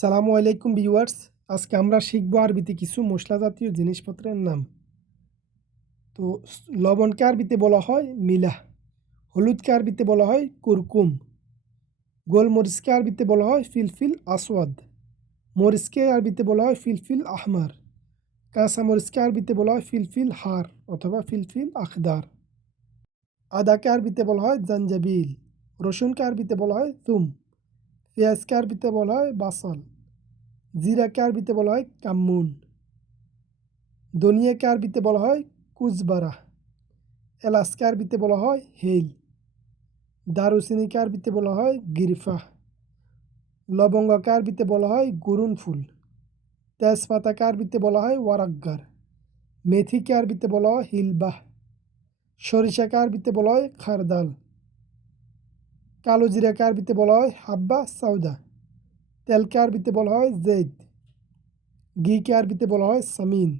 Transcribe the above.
সালামু আলাইকুম ভিউয়ার্স। আজকে আমরা শিখব আরবিতে কিছু মশলা জাতীয় জিনিসপত্রের নাম। তো লবণকে আরবিতে বলা হয় মিলাহ, হলুদকে আরবিতে বলা হয় কুরকুম, গোলমরিচকে আরবিতে বলা হয় ফিলফিল আসওয়াদ, মরিচকে আরবিতে বলা হয় ফিলফিল আহমার কাঁচা মরিচকে আরবিতে বলা হয় ফিলফিল হার অথবা ফিলফিল আখদার। আদাকে আরবিতে বলা হয় জাঞ্জাবিল, রসুনকে আরবিতে বলা হয় তুম পেঁয়াজকে আরবিতে বলা হয় বাসাল জিরাকে আরবিতে বলা হয় কাম্মুন ধনিয়াকে আরবিতে বলা হয় কুজবারা এলাচকে আরবিতে বলা হয় হেল দারুচিনিকে আরবিতে বলা হয় গিরফা লবঙ্গকে আরবিতে বলা হয় গুরুন ফুল তেজপাতাকে আরবিতে বলা হয় ওয়ারাক্গার মেথিকে আরবিতে বলা হয় হিলবাহ সরিষাকে আরবিতে বলা হয় খারদাল কালো জিরাকে আরবিতে বলা হয় হাব্বা সাউদা। তেলকে আরবিতে বলা হয় জেদ ঘিকে আরবিতে বলা হয় সামিন।